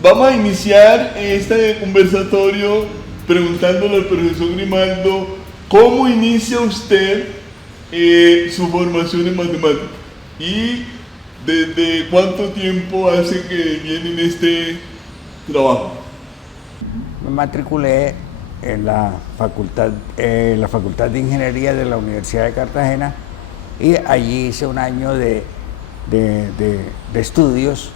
Vamos a iniciar este conversatorio preguntándole al profesor Grimaldo cómo inicia usted su formación en matemáticas y desde cuánto tiempo hace que viene en este trabajo. Me matriculé en la Facultad de Ingeniería de la Universidad de Cartagena y allí hice un año de estudios.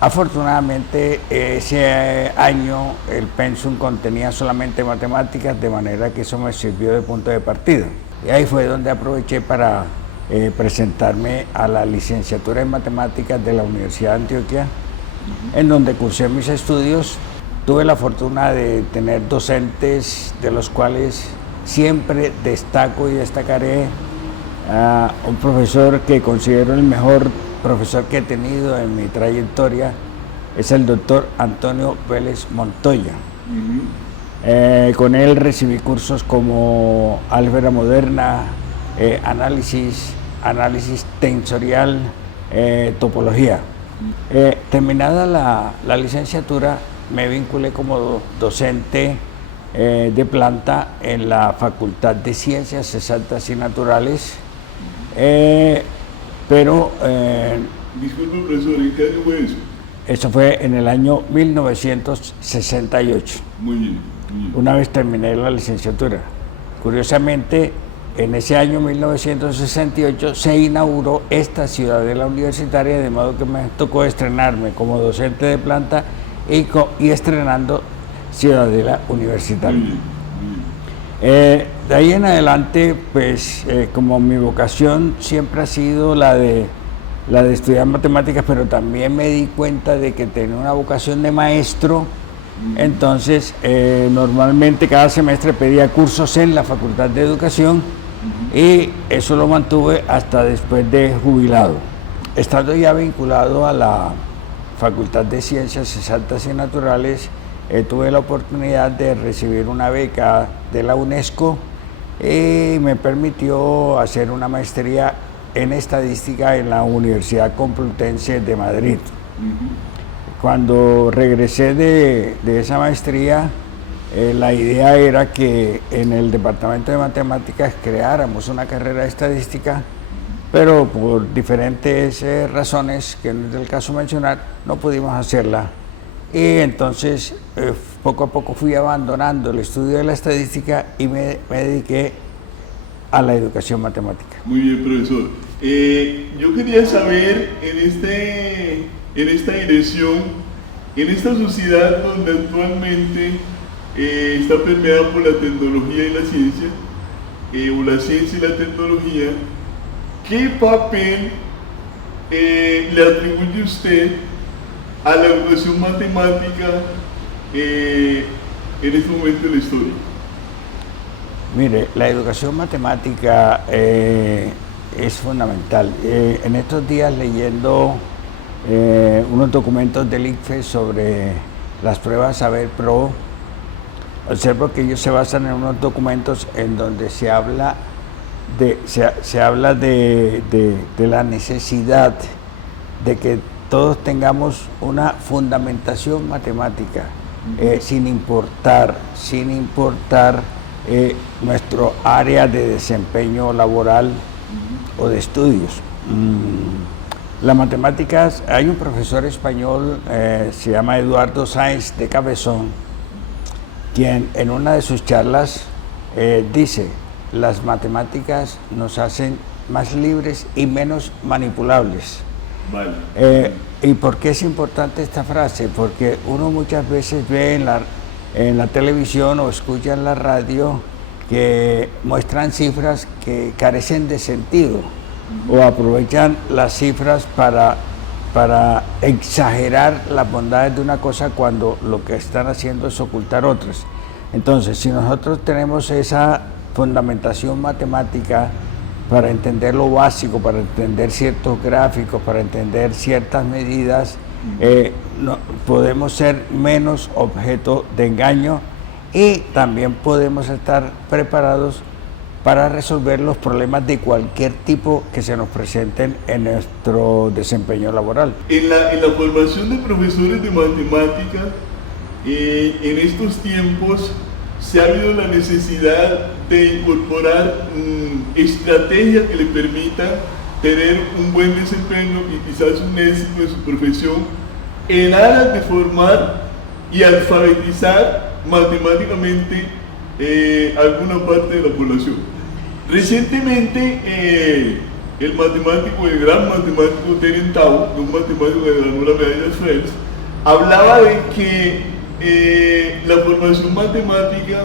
Afortunadamente ese año el pensum contenía solamente matemáticas, de manera que eso me sirvió de punto de partida. Y ahí fue donde aproveché para presentarme a la licenciatura en matemáticas de la Universidad de Antioquia, en donde cursé mis estudios. Tuve la fortuna de tener docentes de los cuales siempre destaco y destacaré a un profesor que considero el mejor profesor que he tenido en mi trayectoria, es el doctor Antonio Vélez Montoya. Con él recibí cursos como álgebra moderna, análisis tensorial, topología. Terminada la licenciatura, me vinculé como docente de planta en la Facultad de Ciencias Exactas y Naturales, pero... Disculpe, profesor, ¿en qué año fue eso? Eso fue en el año 1968. Muy bien, muy bien. Una vez terminé la licenciatura. Curiosamente, en ese año 1968 se inauguró esta ciudadela universitaria, de modo que me tocó estrenarme como docente de planta y estrenando ciudadela universitaria. Muy bien, muy bien. De ahí en adelante, pues como mi vocación siempre ha sido la de estudiar matemáticas, pero también me di cuenta de que tenía una vocación de maestro. Entonces normalmente cada semestre pedía cursos en la Facultad de Educación y eso lo mantuve hasta después de jubilado. Estando ya vinculado a la Facultad de Ciencias Exactas y Naturales, tuve la oportunidad de recibir una beca de la UNESCO y me permitió hacer una maestría en estadística en la Universidad Complutense de Madrid. Cuando regresé de esa maestría, la idea era que en el departamento de matemáticas creáramos una carrera de estadística, pero por diferentes razones, que no es del caso mencionar, no pudimos hacerla. Y entonces poco a poco fui abandonando el estudio de la estadística y me dediqué a la educación matemática. Muy bien, profesor. Yo quería saber en esta dirección, en esta sociedad donde actualmente está permeada por la tecnología y la ciencia, o la ciencia y la tecnología, ¿qué papel le atribuye usted a la educación matemática en este momento de la historia? Mire, la educación matemática es fundamental. En estos días, leyendo unos documentos del ICFES sobre las pruebas Saber Pro, observo que ellos se basan en unos documentos en donde se habla de la necesidad de que todos tengamos una fundamentación matemática, sin importar nuestro área de desempeño laboral o de estudios. Las matemáticas, hay un profesor español, se llama Eduardo Sáenz de Cabezón, quien en una de sus charlas dice: las matemáticas nos hacen más libres y menos manipulables. Vale. ¿Y por qué es importante esta frase? Porque uno muchas veces ve en la televisión o escucha en la radio que muestran cifras que carecen de sentido o aprovechan las cifras para exagerar las bondades de una cosa cuando lo que están haciendo es ocultar otras. Entonces, si nosotros tenemos esa fundamentación matemática para entender lo básico, para entender ciertos gráficos, para entender ciertas medidas, podemos ser menos objeto de engaño y también podemos estar preparados para resolver los problemas de cualquier tipo que se nos presenten en nuestro desempeño laboral. En la formación de profesores de matemática, en estos tiempos se ha habido la necesidad de incorporar estrategias que le permitan tener un buen desempeño y quizás un éxito en su profesión, en aras de formar y alfabetizar matemáticamente alguna parte de la población. Recientemente, el gran matemático Terence Tao, un matemático que ganó la medalla de Phelps, hablaba de que la formación matemática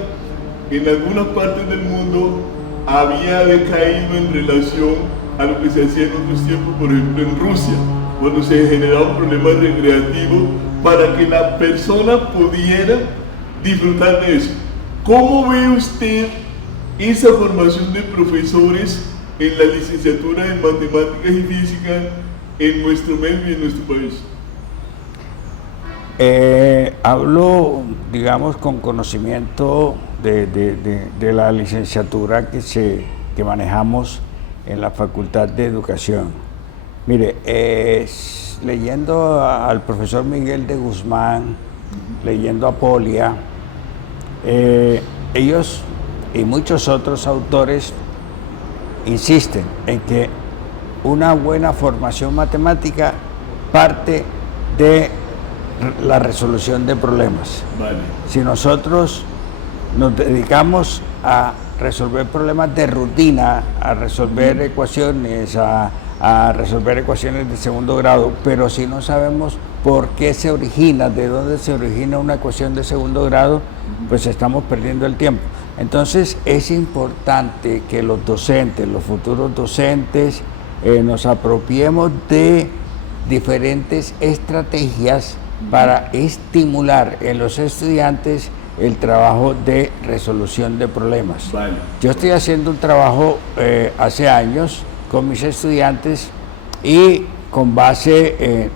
en algunas partes del mundo había decaído en relación a lo que se hacía en otros tiempos, por ejemplo en Rusia, cuando se generaban problemas recreativos para que la persona pudiera disfrutar de eso. ¿Cómo ve usted esa formación de profesores en la licenciatura en matemáticas y física en nuestro medio y en nuestro país? Hablo, digamos, con conocimiento de la licenciatura que manejamos en la Facultad de Educación. Mire, leyendo al profesor Miguel de Guzmán, leyendo a Polia, ellos y muchos otros autores insisten en que una buena formación matemática parte de la resolución de problemas. Vale. Si nosotros nos dedicamos a resolver problemas de rutina, a resolver ecuaciones, a resolver ecuaciones de segundo grado, pero si no sabemos por qué se origina, de dónde se origina una ecuación de segundo grado, pues estamos perdiendo el tiempo. Entonces es importante que los docentes, los futuros docentes, nos apropiemos de diferentes estrategias para estimular en los estudiantes el trabajo de resolución de problemas. Vale. Yo estoy haciendo un trabajo hace años con mis estudiantes y con base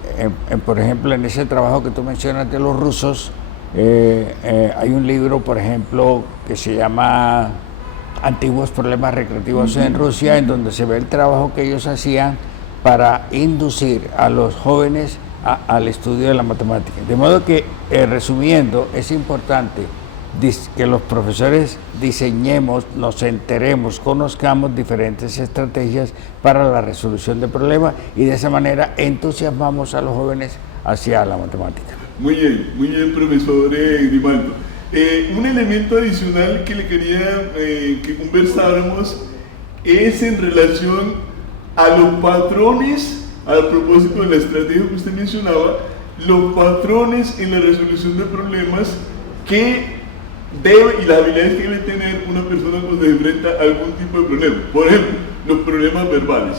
por ejemplo, en ese trabajo que tú mencionas de los rusos, hay un libro, por ejemplo, que se llama Antiguos Problemas Recreativos en Rusia, en donde se ve el trabajo que ellos hacían para inducir a los jóvenes al estudio de la matemática. De modo que, resumiendo, es importante que los profesores diseñemos, nos enteremos, conozcamos diferentes estrategias para la resolución de problemas y de esa manera entusiasmamos a los jóvenes hacia la matemática. Muy bien, profesor Grimaldo. Un elemento adicional que le quería que conversáramos es en relación a los patrones, a propósito de la estrategia que usted mencionaba, los patrones en la resolución de problemas que debe y las habilidades que debe tener una persona cuando se enfrenta a algún tipo de problema. Por ejemplo, los problemas verbales.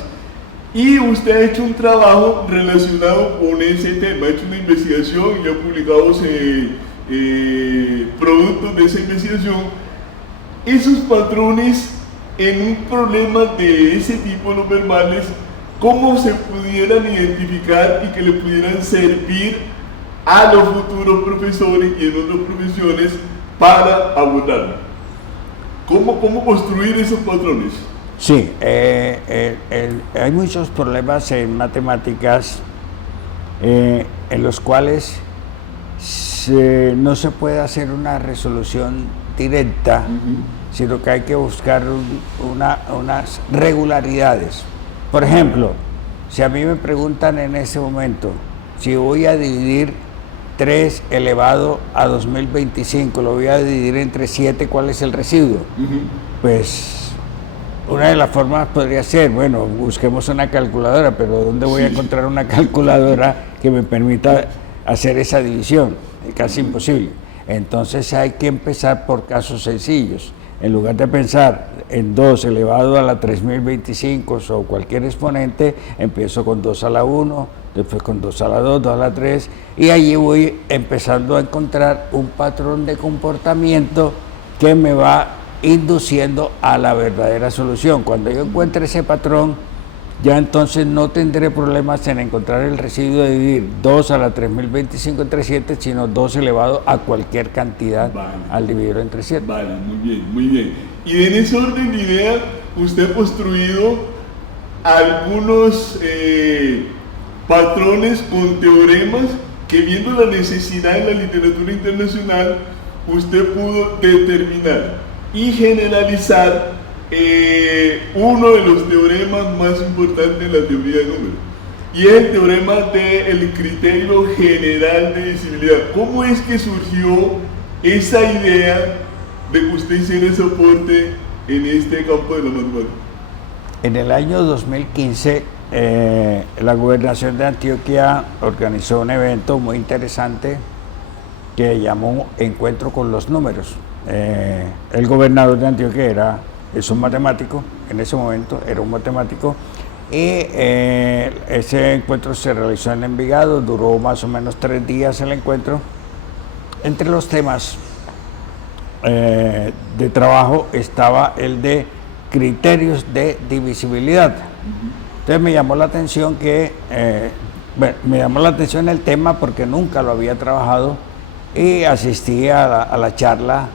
Y usted ha hecho un trabajo relacionado con ese tema, ha hecho una investigación y ha publicado productos de esa investigación. Esos patrones en un problema de ese tipo, los verbales, ¿cómo se pudieran identificar y que le pudieran servir a los futuros profesores y en otras profesiones para abordarlo? ¿Cómo construir esos patrones? Sí, hay muchos problemas en matemáticas en los cuales no se puede hacer una resolución directa, sino que hay que buscar unas regularidades. Por ejemplo, si a mí me preguntan en ese momento si voy a dividir 3 elevado a 2025, lo voy a dividir entre 7, ¿cuál es el residuo? Pues una de las formas podría ser, bueno, busquemos una calculadora, pero ¿dónde voy a encontrar una calculadora que me permita hacer esa división? Es casi imposible. Entonces hay que empezar por casos sencillos. En lugar de pensar en 2 elevado a la 3025 o cualquier exponente, empiezo con 2 a la 1, después con 2 a la 2, 2 a la 3, y allí voy empezando a encontrar un patrón de comportamiento que me va induciendo a la verdadera solución. Cuando yo encuentre ese patrón, ya entonces no tendré problemas en encontrar el residuo de dividir 2 a la 3025 entre 7, sino 2 elevado a cualquier cantidad al dividirlo entre 7. Vale, muy bien, muy bien. Y en ese orden de idea, usted ha construido algunos patrones con teoremas que, viendo la necesidad en la literatura internacional, usted pudo determinar y generalizar uno de los teoremas más importantes de la teoría de números, y es el teorema del criterio general de divisibilidad. ¿Cómo es que surgió esa idea de que usted hiciera ese aporte en este campo de la matemática? En el año 2015, la Gobernación de Antioquia organizó un evento muy interesante que llamó Encuentro con los Números. El gobernador de Antioquia es un matemático, en ese momento era un matemático, y ese encuentro se realizó en Envigado, duró más o menos 3 días el encuentro. Entre los temas de trabajo estaba el de criterios de divisibilidad. Entonces me llamó la atención el tema porque nunca lo había trabajado, y asistí a la charla.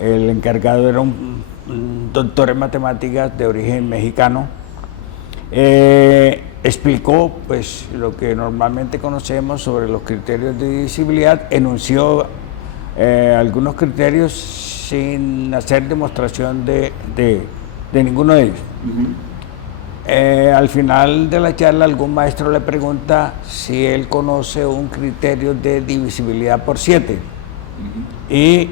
El encargado era un doctor en matemáticas de origen mexicano. Explicó pues lo que normalmente conocemos sobre los criterios de divisibilidad, enunció algunos criterios sin hacer demostración de ninguno de ellos. Al final de la charla, algún maestro le pregunta si él conoce un criterio de divisibilidad por 7. Y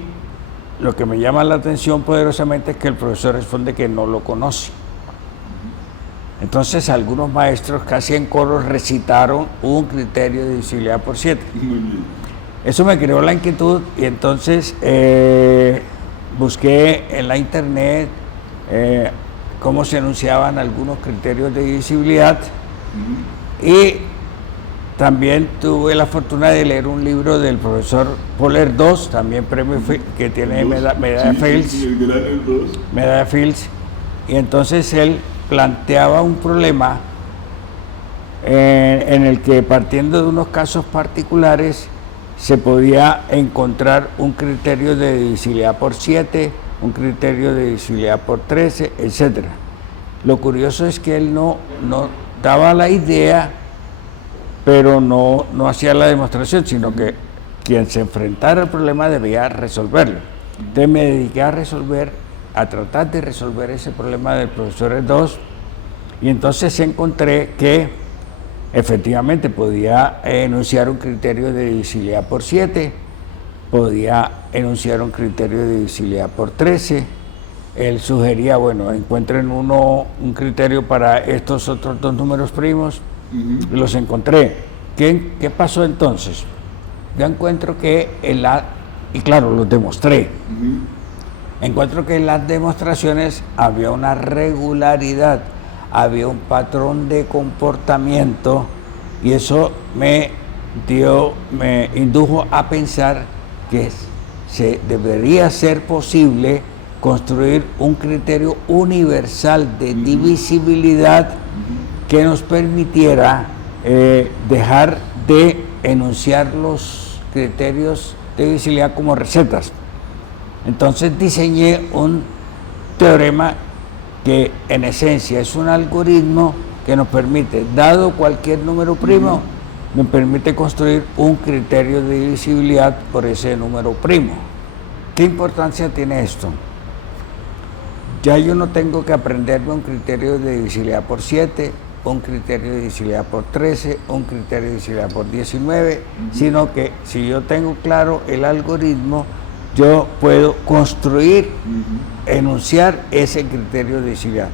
lo que me llama la atención poderosamente es que el profesor responde que no lo conoce. Entonces algunos maestros casi en coro recitaron un criterio de divisibilidad por 7. Eso me creó la inquietud, y entonces busqué en la internet cómo se enunciaban algunos criterios de divisibilidad, y también tuve la fortuna de leer un libro del profesor Poller II, también premio que tiene medalla Fields, medalla Fields, y entonces él planteaba un problema en el que, partiendo de unos casos particulares, se podía encontrar un criterio de divisibilidad por 7, un criterio de divisibilidad por 13, etc. Lo curioso es que él no daba la idea, pero no hacía la demostración, sino que quien se enfrentara al problema debía resolverlo. Entonces me dediqué a tratar de resolver ese problema del profesor II, y entonces encontré que efectivamente podía enunciar un criterio de divisibilidad por 7, podía enunciar un criterio de divisibilidad por 13. Él sugería, bueno, encuentren un criterio para estos otros 2 números primos. Los encontré. ¿Qué pasó entonces? Yo encuentro que y claro, los demostré. Encuentro que en las demostraciones había una regularidad, había un patrón de comportamiento, y eso me indujo a pensar que debería ser posible construir un criterio universal de divisibilidad que nos permitiera dejar de enunciar los criterios de divisibilidad como recetas. Entonces diseñé un teorema que en esencia es un algoritmo que nos permite, dado cualquier número primo, nos permite construir un criterio de divisibilidad por ese número primo. ¿Qué importancia tiene esto? Ya yo no tengo que aprenderme un criterio de divisibilidad por 7, un criterio de divisibilidad por 13, un criterio de divisibilidad por 19, sino que si yo tengo claro el algoritmo, yo puedo construir, enunciar ese criterio de divisibilidad.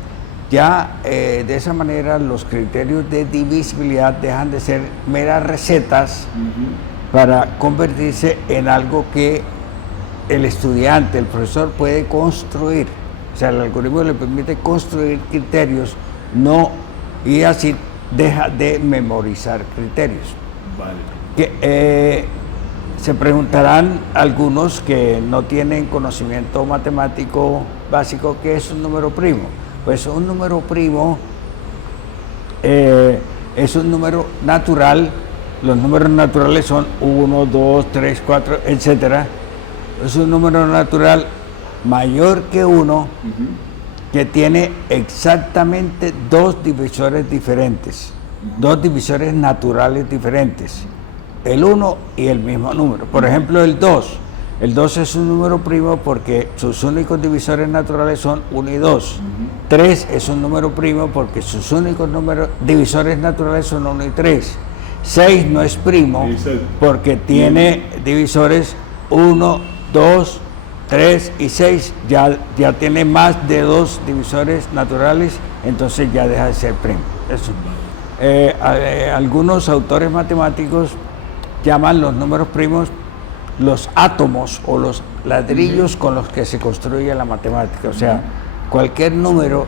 Ya de esa manera los criterios de divisibilidad dejan de ser meras recetas para convertirse en algo que el estudiante, el profesor puede construir. O sea, el algoritmo le permite construir criterios, y así deja de memorizar criterios. Se preguntarán algunos que no tienen conocimiento matemático básico, ¿qué es un número primo? Pues un número primo es un número natural. Los números naturales son 1, 2, 3, 4, etcétera. Es un número natural mayor que 1 que tiene exactamente dos divisores diferentes, dos divisores naturales diferentes, el 1 y el mismo número. Por ejemplo, el 2. El 2 es un número primo porque sus únicos divisores naturales son 1 y 2. 3 es un número primo porque sus únicos divisores naturales son 1 y 3. 6 no es primo porque tiene divisores 1, 2, 3 y 6. Ya tiene más de 2 divisores naturales, entonces ya deja de ser primo. Eso. Algunos autores matemáticos llaman los números primos los átomos o los ladrillos con los que se construye la matemática. O sea, cualquier número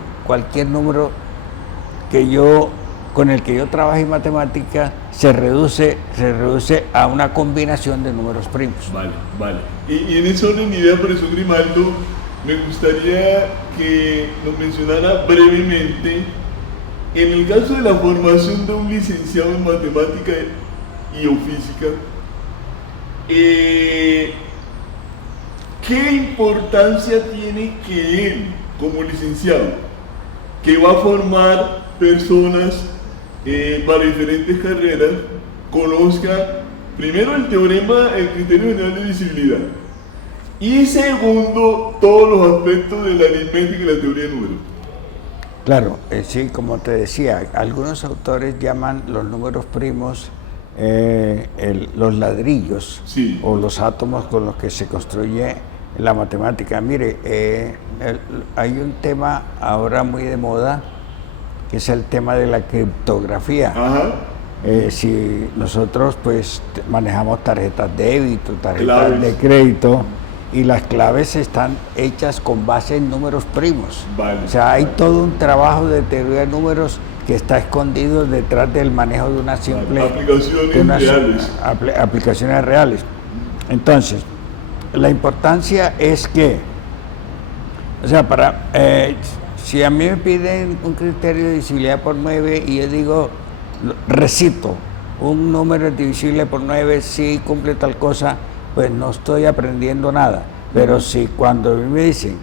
con el que yo trabaje en matemática se reduce a una combinación de números primos. Vale. Y en ese orden de idea, profesor Grimaldo, me gustaría que nos mencionara brevemente, en el caso de la formación de un licenciado en matemática y o física, ¿qué importancia tiene que él, como licenciado, que va a formar personas para diferentes carreras, conozca primero el teorema, el criterio general de visibilidad, y segundo, todos los aspectos de la aritmética y la teoría de números? Claro, sí, como te decía, algunos autores llaman los números primos los ladrillos, sí, o los átomos con los que se construye la matemática. Mire, hay un tema ahora muy de moda, que es el tema de la criptografía. Si nosotros pues manejamos tarjetas de débito, tarjetas de crédito, y las claves están hechas con base en números primos. O sea, hay todo un trabajo de teoría de números que está escondido detrás del manejo de una simple aplicaciones reales. Entonces, la importancia es que, o sea, si a mí me piden un criterio de divisibilidad por 9 y yo digo, recito, un número es divisible por 9 si cumple tal cosa, pues no estoy aprendiendo nada. Pero si cuando a mí me dicen,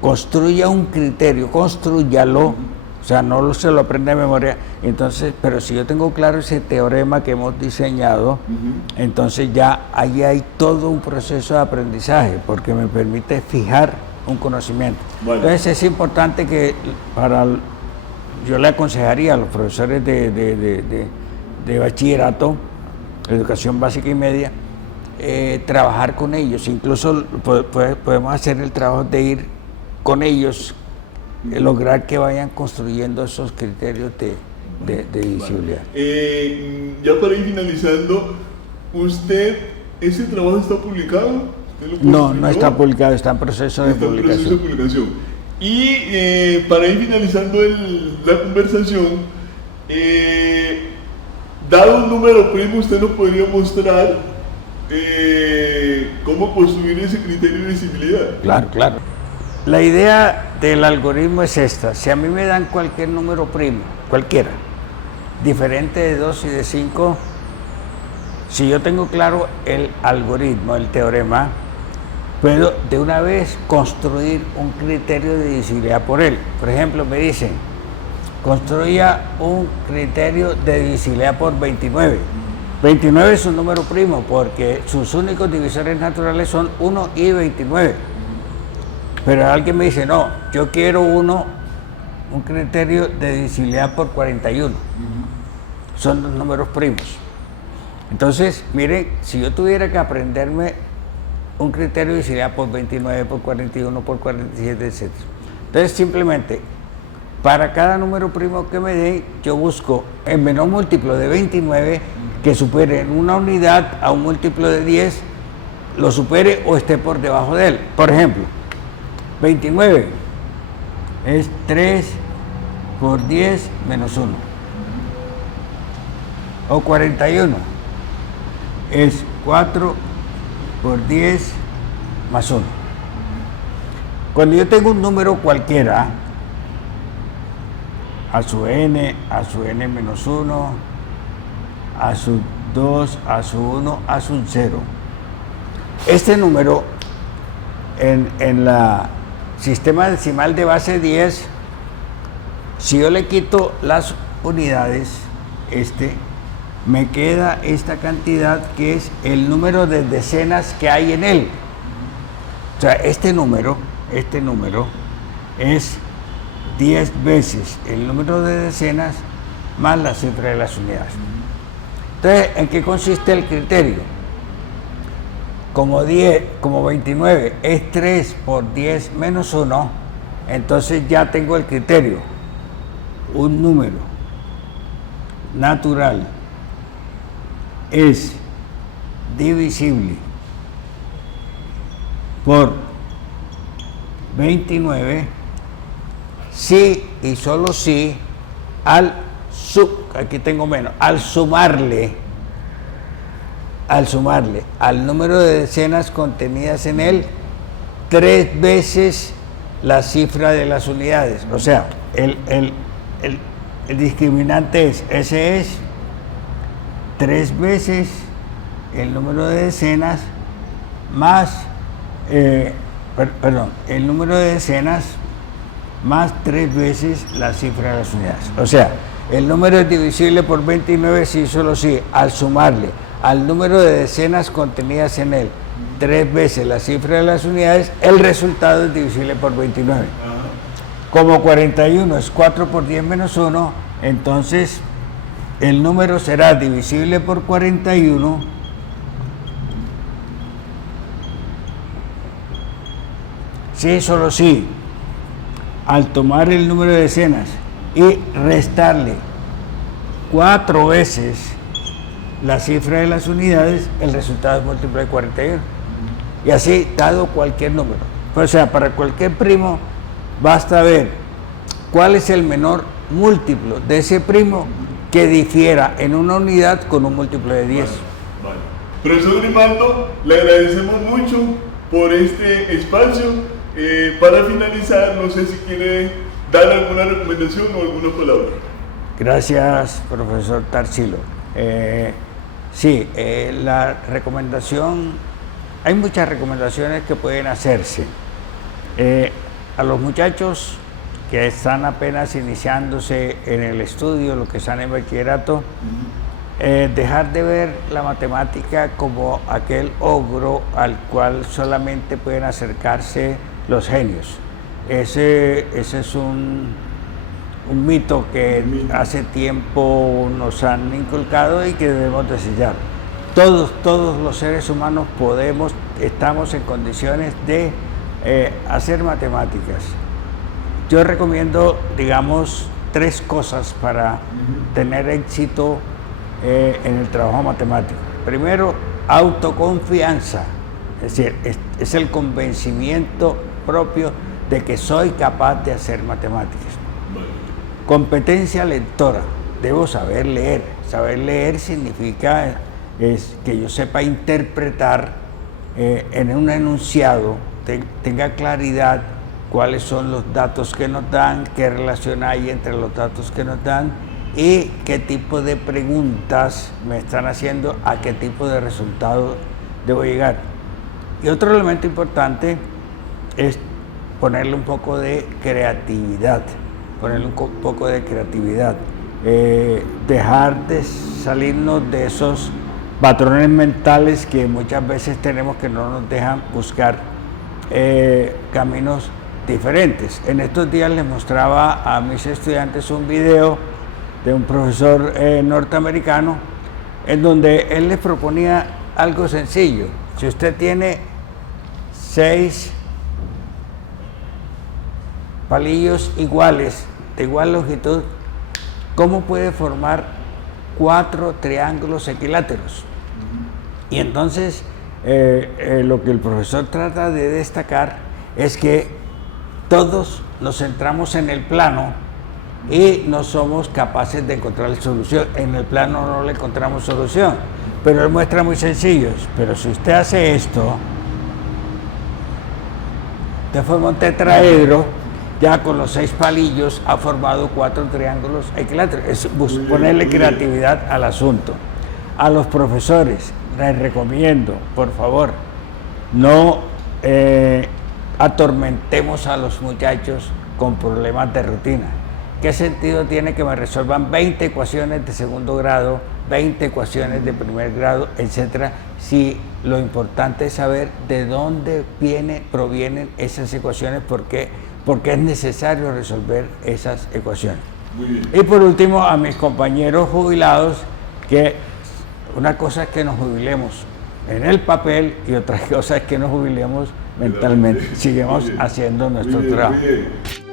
construya un criterio, construyalo, o sea, no se lo aprende de memoria, entonces, pero si yo tengo claro ese teorema que hemos diseñado, entonces ya ahí hay todo un proceso de aprendizaje, porque me permite fijar un conocimiento. Entonces es importante que yo le aconsejaría a los profesores de bachillerato, educación básica y media, trabajar con ellos. Incluso podemos hacer el trabajo de ir con ellos, lograr que vayan construyendo esos criterios de divisibilidad. Ya para ir finalizando, ¿ese trabajo está publicado? No está publicado, está en proceso de publicación. Y para ir finalizando la conversación, dado un número primo, usted nos podría mostrar cómo construir ese criterio de visibilidad. Claro. La idea del algoritmo es esta: si a mí me dan cualquier número primo, cualquiera, diferente de 2 y de 5, si yo tengo claro el algoritmo, el teorema, puedo de una vez construir un criterio de divisibilidad por él. Por ejemplo, me dicen, construya un criterio de divisibilidad por 29. 29 es un número primo porque sus únicos divisores naturales son 1 y 29. Pero alguien me dice, no, yo quiero un criterio de divisibilidad por 41. Son los números primos. Entonces, miren, si yo tuviera que aprenderme un criterio de divisibilidad por 29, por 41, por 47, etc. Entonces, simplemente, para cada número primo que me den, yo busco el menor múltiplo de 29 que supere en una unidad a un múltiplo de 10, lo supere o esté por debajo de él. Por ejemplo, 29 es 3 por 10 menos 1. O 41 es 4 por 10 más 1. Cuando yo tengo un número cualquiera, a su n menos 1, a su 2, a su 1, a su 0. Este número en la sistema decimal de base 10, si yo le quito las unidades, me queda esta cantidad que es el número de decenas que hay en él. O sea, este número es 10 veces el número de decenas más la cifra de las unidades. Entonces, ¿en qué consiste el criterio? Como 29 es 3 por 10 menos 1, entonces ya tengo el criterio. Un número natural es divisible por 29 si y solo si al sumarle al número de decenas contenidas en él 3 veces la cifra de las unidades. O sea, el discriminante ese es 3 veces el número de decenas más, el número de decenas más 3 veces la cifra de las unidades. O sea, el número es divisible por 29 si solo si al sumarle al número de decenas contenidas en él 3 veces la cifra de las unidades, el resultado es divisible por 29. Como 41 es 4 por 10 menos 1, entonces el número será divisible por 41 si solo si al tomar el número de decenas y restarle 4 veces la cifra de las unidades, el resultado es múltiplo de 41. Y así, dado cualquier número. O sea, para cualquier primo, basta ver cuál es el menor múltiplo de ese primo que difiera en una unidad con un múltiplo de 10. Vale. Profesor Grimaldo, le agradecemos mucho por este espacio. Para finalizar, no sé si quiere dar alguna recomendación o alguna palabra. Gracias, profesor Tarsilo. Sí, la recomendación, hay muchas recomendaciones que pueden hacerse. A los muchachos que están apenas iniciándose en el estudio, los que están en bachillerato, dejar de ver la matemática como aquel ogro al cual solamente pueden acercarse los genios. Ese es un mito que hace tiempo nos han inculcado y que debemos desellar. Todos los seres humanos estamos en condiciones de hacer matemáticas. Yo recomiendo, digamos, 3 cosas para tener éxito en el trabajo matemático. Primero, autoconfianza, es decir, es el convencimiento propio de que soy capaz de hacer matemáticas. Competencia lectora, debo saber leer. Saber leer significa que yo sepa interpretar en un enunciado, tenga claridad cuáles son los datos que nos dan, qué relación hay entre los datos que nos dan y qué tipo de preguntas me están haciendo, a qué tipo de resultado debo llegar. Y otro elemento importante es ponerle un poco de creatividad, dejar de salirnos de esos patrones mentales que muchas veces tenemos que no nos dejan buscar caminos diferentes. En estos días les mostraba a mis estudiantes un video de un profesor norteamericano en donde él les proponía algo sencillo. Si usted tiene 6 palillos iguales, de igual longitud, ¿cómo puede formar 4 triángulos equiláteros? Y entonces lo que el profesor trata de destacar es que todos nos centramos en el plano y no somos capaces de encontrar solución. En el plano no le encontramos solución, pero él muestra muy sencillos. Pero si usted hace esto, usted forma un tetraedro ya con los 6 palillos ha formado 4 triángulos equiláteros. Es ponerle creatividad al asunto. A los profesores les recomiendo, por favor, no atormentemos a los muchachos con problemas de rutina. ¿Qué sentido tiene que me resuelvan 20 ecuaciones de segundo grado, 20 ecuaciones de primer grado, etcétera, si lo importante es saber de dónde provienen esas ecuaciones, porque es necesario resolver esas ecuaciones? Muy bien. Y por último, a mis compañeros jubilados, que una cosa es que nos jubilemos en el papel y otra cosa es que nos jubilemos mentalmente. Sigamos haciendo nuestro trabajo. Muy bien.